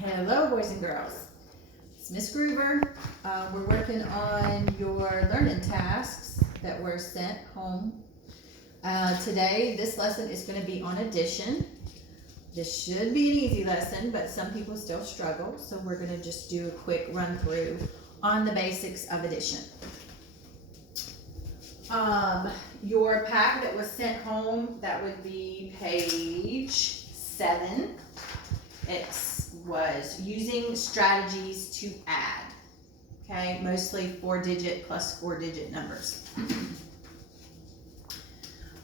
Hello, boys and girls. It's Miss Gruber. We're working on your learning tasks that were sent home. Today, this lesson is going to be on addition. This should be an easy lesson, but some people still struggle, so we're going to just do a quick run through on the basics of addition. Your pack that was sent home, that would be page 7. It was using strategies to add. Okay, mostly 4-digit plus 4-digit numbers.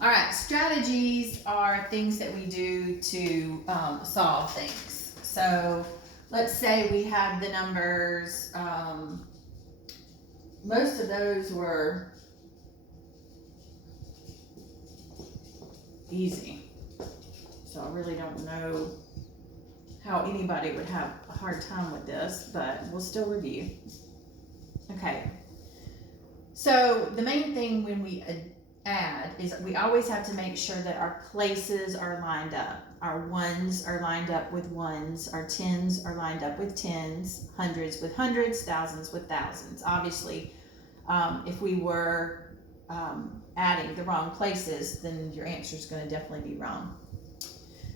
All right, strategies are things that we do to solve things. So let's say we have the numbers, most of those were easy. So I really don't know how anybody would have a hard time with this, but we'll still review. Okay, so the main thing when we add is we always have to make sure that our places are lined up. Our ones are lined up with ones, our tens are lined up with tens, hundreds with hundreds, thousands with thousands. Obviously, if we were adding the wrong places, then your answer is going to definitely be wrong.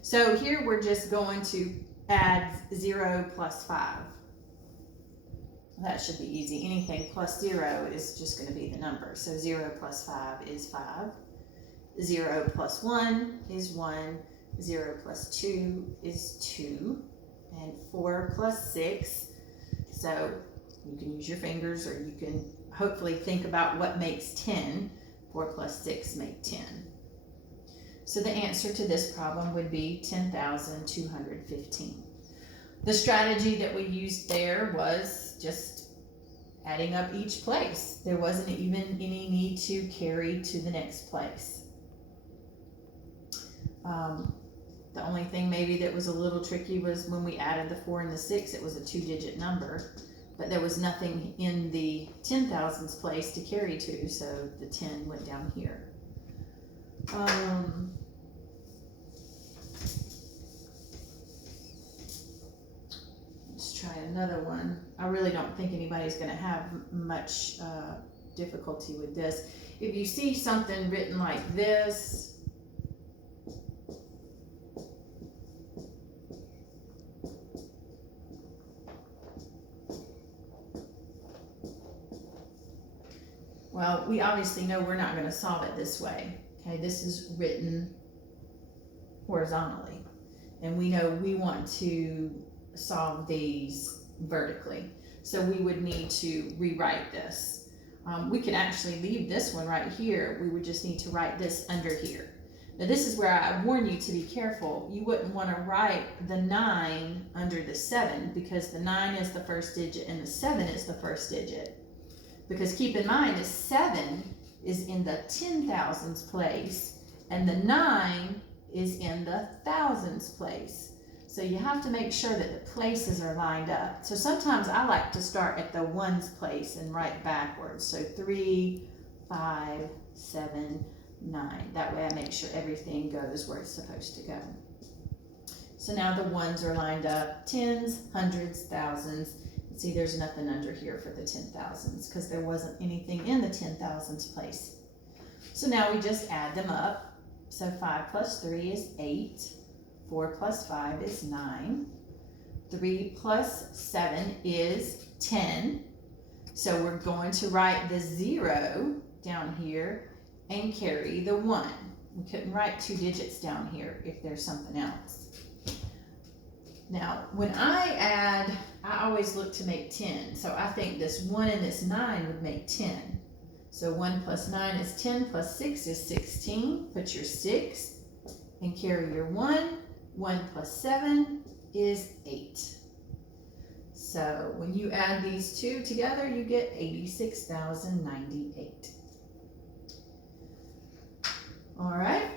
So here we're just going to add 0 plus 5. That should be easy. Anything plus 0 is just going to be the number. So 0 plus 5 is 5. 0 plus 1 is 1. 0 plus 2 is 2. And 4 plus 6. So you can use your fingers, or you can hopefully think about what makes 10. 4 plus 6 make 10. So the answer to this problem would be 10,215. The strategy that we used there was just adding up each place. There wasn't even any need to carry to the next place. The only thing maybe that was a little tricky was when we added the 4 and the 6, it was a 2-digit number, but there was nothing in the 10,000s place to carry to, so the 10 went down here. Let's try another one. I really don't think anybody's going to have much difficulty with this. If you see something written like this, well, we obviously know we're not going to solve it this way. Okay, this is written horizontally, and we know we want to solve these vertically. So we would need to rewrite this. We could actually leave this one right here. We would just need to write this under here. Now this is where I warn you to be careful. You wouldn't want to write the 9 under the 7, because the 9 is the first digit and the 7 is the first digit. Because keep in mind, the 7 is in the 10,000s place, and the 9 is in the thousands place. So you have to make sure that the places are lined up. So sometimes I like to start at the ones place and write backwards. So 3, 5, 7, 9. That way I make sure everything goes where it's supposed to go. So now the ones are lined up, tens, hundreds, thousands. See, there's nothing under here for the 10,000s because there wasn't anything in the 10,000s place. So now we just add them up. So 5 plus 3 is 8. 4 plus 5 is 9. 3 plus 7 is 10. So we're going to write the 0 down here and carry the 1. We couldn't write 2 digits down here if there's something else. Now, when I add, I always look to make 10. So I think this 1 and this 9 would make 10. So 1 plus 9 is 10, plus 6 is 16. Put your 6 and carry your 1. 1 plus 7 is 8. So when you add these two together, you get 86,098. All right.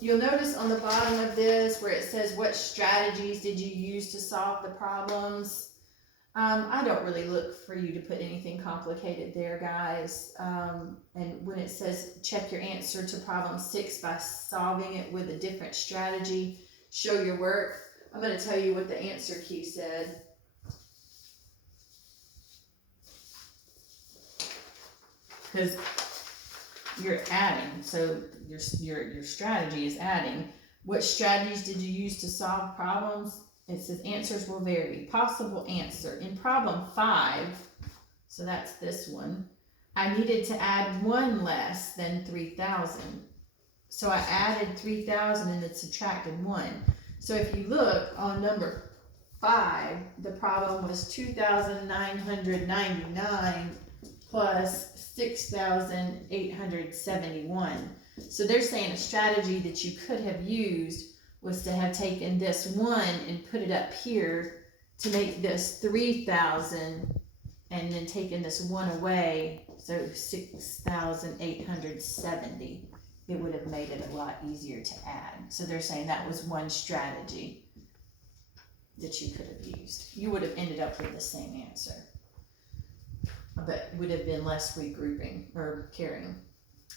You'll notice on the bottom of this where it says what strategies did you use to solve the problems. I don't really look for you to put anything complicated there, guys. And when it says check your answer to problem 6 by solving it with a different strategy, show your work, I'm going to tell you what the answer key said. Because you're adding, so your strategy is adding. What strategies did you use to solve problems? It says answers will vary. Possible answer. In problem 5, so that's this one, I needed to add 1 less than 3,000. So I added 3,000 and then subtracted 1. So if you look on number 5, the problem was 2,999 plus 6,871. So they're saying a strategy that you could have used was to have taken this 1 and put it up here to make this 3,000 and then taken this 1 away, so 6,870. It would have made it a lot easier to add. So they're saying that was one strategy that you could have used. You would have ended up with the same answer, but would have been less regrouping or carrying.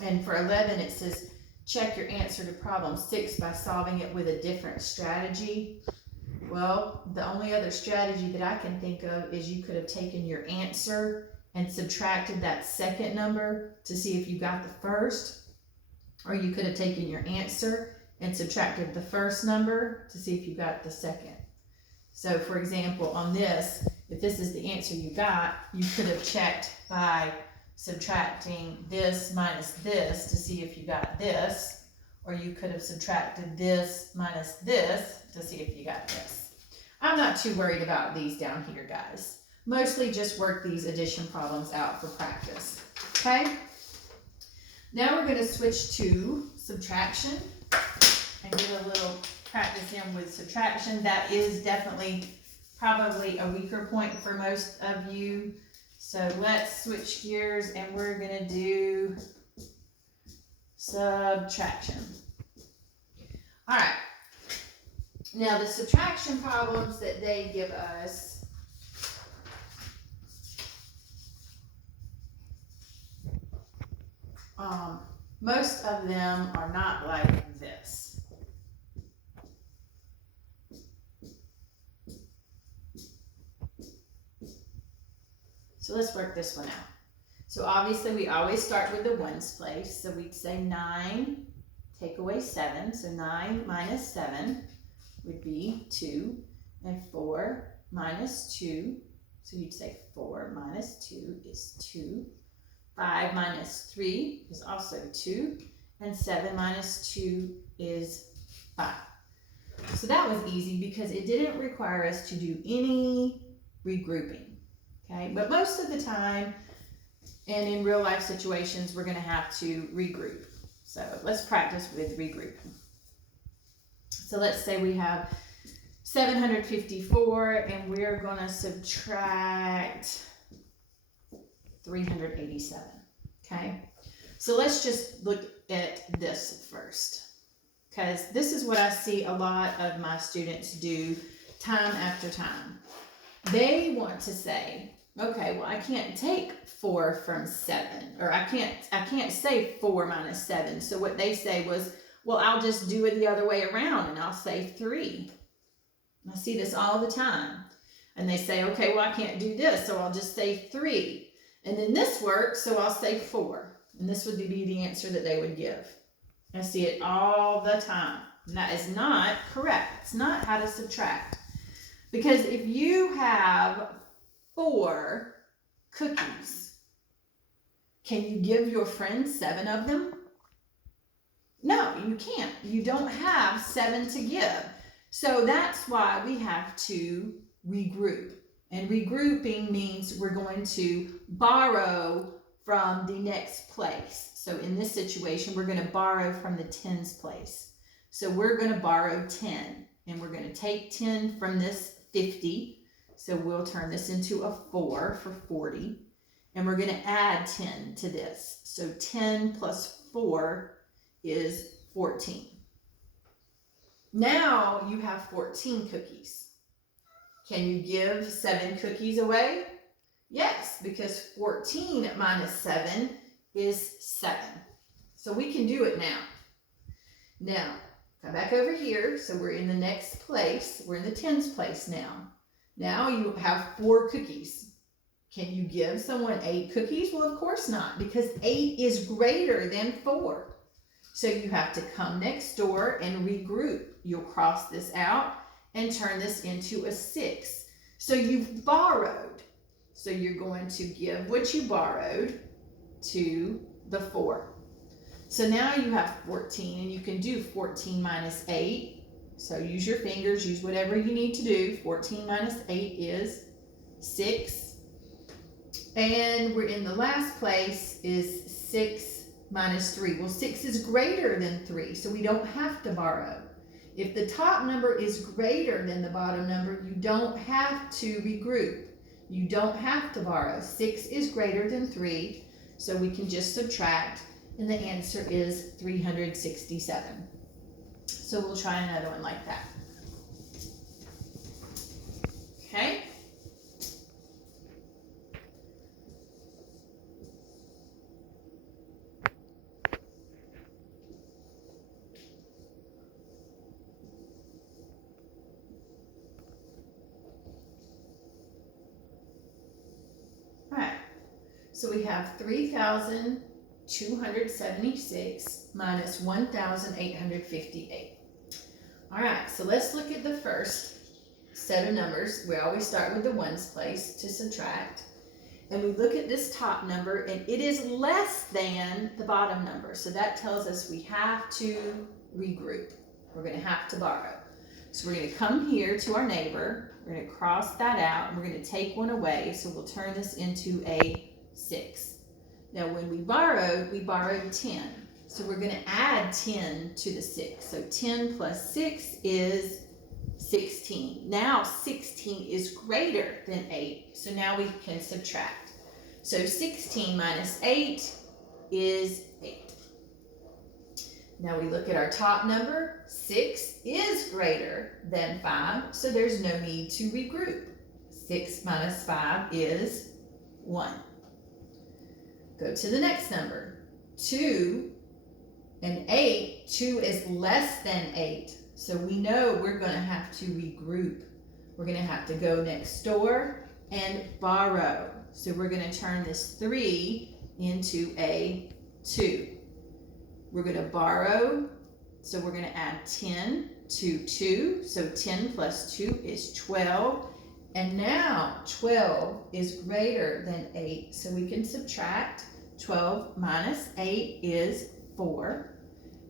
And for 11, it says, check your answer to problem 6 by solving it with a different strategy. Well, the only other strategy that I can think of is you could have taken your answer and subtracted that second number to see if you got the first, or you could have taken your answer and subtracted the first number to see if you got the second. So for example, on this, if this is the answer you got, you could have checked by subtracting this minus this to see if you got this, or you could have subtracted this minus this to see if you got this. I'm not too worried about these down here, guys. Mostly just work these addition problems out for practice, okay? Now we're going to switch to subtraction and get a little practice in with subtraction. That is definitely probably a weaker point for most of you. So let's switch gears and we're going to do subtraction. All right. Now the subtraction problems that they give us, most of them are not like this. So let's work this one out. So obviously we always start with the ones place. So we'd say 9, take away 7. So 9 minus 7 would be 2. And 4 minus 2. So you'd say 4 minus 2 is 2. 5 minus 3 is also 2. And 7 minus 2 is 5. So that was easy because it didn't require us to do any regrouping. Okay, but most of the time, and in real life situations, we're going to have to regroup. So let's practice with regrouping. So let's say we have 754 and we're going to subtract 387. Okay, so let's just look at this first, because this is what I see a lot of my students do time after time. They want to say, okay, well, I can't take 4 from 7, or I can't say 4 minus 7. So what they say was, well, I'll just do it the other way around and I'll say 3. And I see this all the time. And they say, okay, well, I can't do this, so I'll just say 3. And then this works, so I'll say 4. And this would be the answer that they would give. I see it all the time. And that is not correct. It's not how to subtract. Because if you have 4 cookies, can you give your friend 7 of them? No, you can't. You don't have 7 to give. So that's why we have to regroup. And regrouping means we're going to borrow from the next place. So in this situation, we're going to borrow from the tens place. So we're going to borrow 10. And we're going to take 10 from this 50. So we'll turn this into a 4 for 40. And we're going to add 10 to this. So 10 plus 4 is 14. Now you have 14 cookies. Can you give 7 cookies away? Yes, because 14 minus 7 is 7. So we can do it now. Now, come back over here. So we're in the next place. We're in the tens place now. Now you have 4 cookies. Can you give someone 8 cookies? Well, of course not, because 8 is greater than 4. So you have to come next door and regroup. You'll cross this out and turn this into a 6. So you've borrowed. So you're going to give what you borrowed to the 4. So now you have 14, and you can do 14 minus 8. So use your fingers, use whatever you need to do. 14 minus 8 is 6. And we're in the last place is 6 minus 3. Well, 6 is greater than 3, so we don't have to borrow. If the top number is greater than the bottom number, you don't have to regroup. You don't have to borrow. 6 is greater than 3, so we can just subtract, and the answer is 367. So we'll try another one like that. Okay? So we have 3,276 minus 1,858. All right, so let's look at the first set of numbers. We always start with the ones place to subtract. And we look at this top number, and it is less than the bottom number. So that tells us we have to regroup. We're going to have to borrow. So we're going to come here to our neighbor. We're going to cross that out, and we're going to take one away. So we'll turn this into a 6. Now when we borrowed 10. So we're going to add 10 to the 6. So 10 plus 6 is 16. Now 16 is greater than 8. So now we can subtract. So 16 minus 8 is 8. Now we look at our top number. 6 is greater than 5. So there's no need to regroup. 6 minus 5 is 1. Go to the next number. 2 and 8. 2 is less than 8. So we know we're going to have to regroup. We're going to have to go next door and borrow. So we're going to turn this 3 into a 2. We're going to borrow. So we're going to add 10 to 2. So 10 plus 2 is 12. And now 12 is greater than 8, so we can subtract. 12 minus 8 is 4,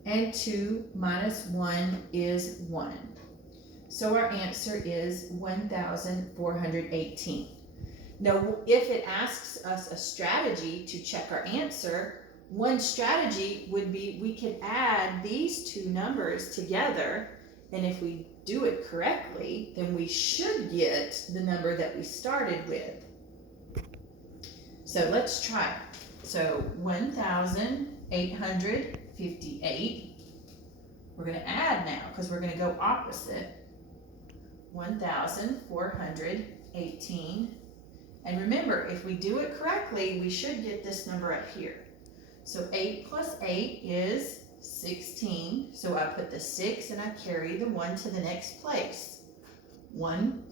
and 2 minus 1 is 1. So our answer is 1,418. Now, if it asks us a strategy to check our answer, one strategy would be we could add these two numbers together, and if we do it correctly, then we should get the number that we started with. So let's try. So 1,858. We're going to add now because we're going to go opposite. 1,418. And remember, if we do it correctly, we should get this number up here. So 8 plus 8 is 16. So I put the 6 and I carry the 1 to the next place. 1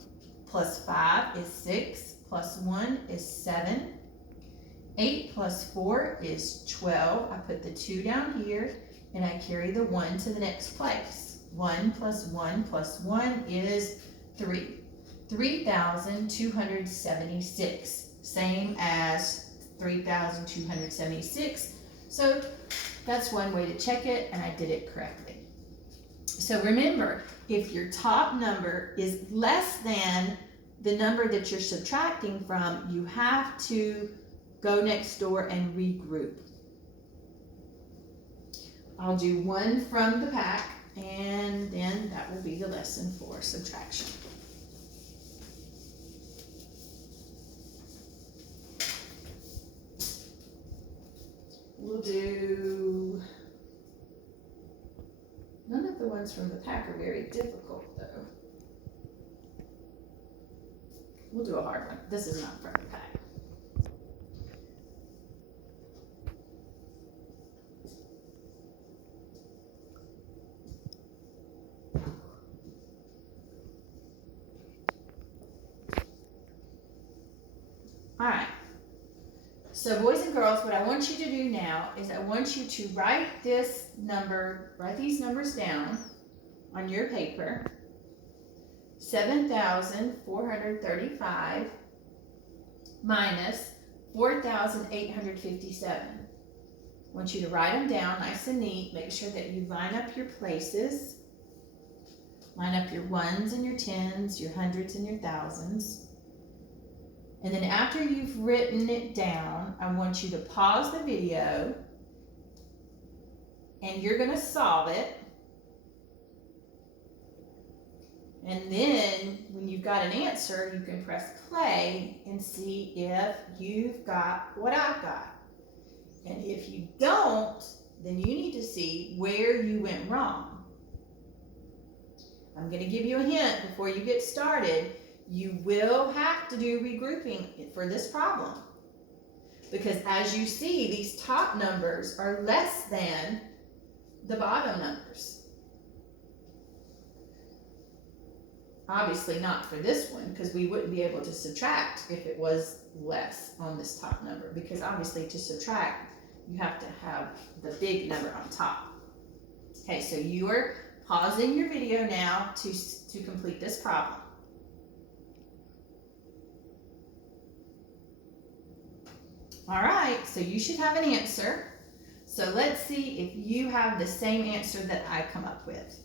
plus 5 is 6, plus 1 is 7. 8 plus 4 is 12. I put the 2 down here and I carry the 1 to the next place. 1 plus 1 plus 1 is 3. 3,276. Same as 3,276. So that's one way to check it, and I did it correctly. So remember, if your top number is less than the number that you're subtracting from, you have to go next door and regroup. I'll do one from the pack, and then that will be the lesson for subtraction. We'll do, none of the ones from the pack are very difficult though. We'll do a hard one. This is not front pack. All right. So boys and girls, what I want you to do now is I want you to write these numbers down on your paper. 7,435 minus 4,857. I want you to write them down nice and neat. Make sure that you line up your places. Line up your ones and your tens, your hundreds and your thousands. And then after you've written it down, I want you to pause the video and you're going to solve it. And then when you've got an answer, you can press play and see if you've got what I've got. And if you don't, then you need to see where you went wrong. I'm going to give you a hint before you get started. You will have to do regrouping for this problem. Because as you see, these top numbers are less than the bottom numbers. Obviously not for this one, because we wouldn't be able to subtract if it was less on this top number. Because obviously to subtract, you have to have the big number on top. Okay, so you are pausing your video now to complete this problem. All right, so you should have an answer. So let's see if you have the same answer that I come up with.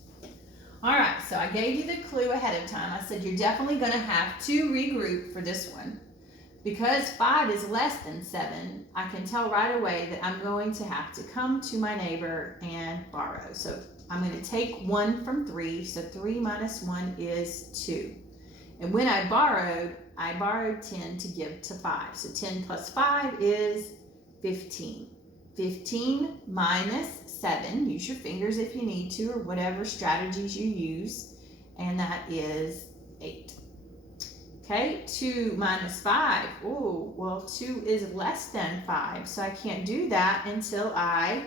All right, so I gave you the clue ahead of time. I said you're definitely going to have to regroup for this one. Because 5 is less than 7, I can tell right away that I'm going to have to come to my neighbor and borrow. So I'm going to take 1 from 3, so 3 minus 1 is 2. And when I borrowed 10 to give to 5. So 10 plus 5 is 15. 15 minus 7, use your fingers if you need to, or whatever strategies you use, and that is 8. Okay, 2 minus 5, oh, well 2 is less than 5, so I can't do that until I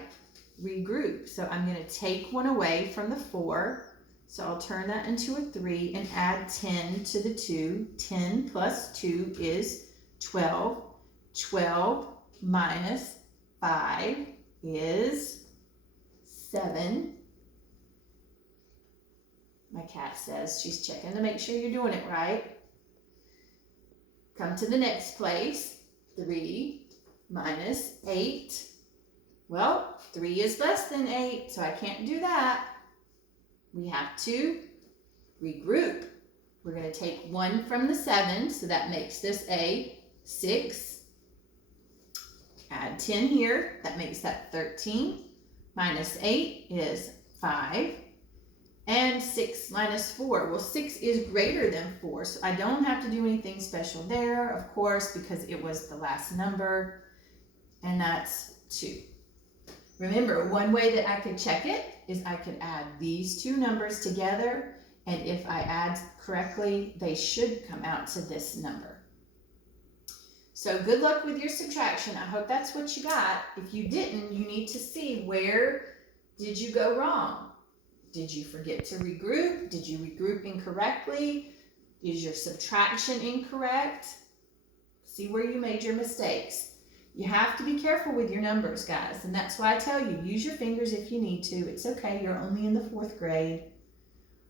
regroup. So I'm going to take 1 away from the 4, so I'll turn that into a 3 and add 10 to the 2. 10 plus 2 is 12. 12 minus 5 is 7. My cat says she's checking to make sure you're doing it right. Come to the next place. 3 minus 8. Well, 3 is less than 8, so I can't do that. We have to regroup. We're going to take 1 from the 7, so that makes this a 6. Add 10 here, that makes that 13. Minus 8 is 5. And 6 minus 4, well 6 is greater than 4, so I don't have to do anything special there, of course, because it was the last number, and that's 2. Remember, one way that I could check it is I could add these two numbers together, and if I add correctly, they should come out to this number. So good luck with your subtraction. I hope that's what you got. If you didn't, you need to see where did you go wrong. Did you forget to regroup? Did you regroup incorrectly? Is your subtraction incorrect? See where you made your mistakes. You have to be careful with your numbers, guys, and that's why I tell you, use your fingers if you need to. It's okay, you're only in the 4th grade.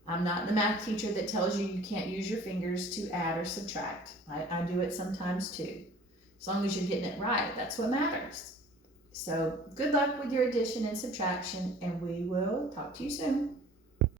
I'm not the math teacher that tells you you can't use your fingers to add or subtract. I do it sometimes too. As long as you're getting it right, that's what matters. So good luck with your addition and subtraction, and we will talk to you soon.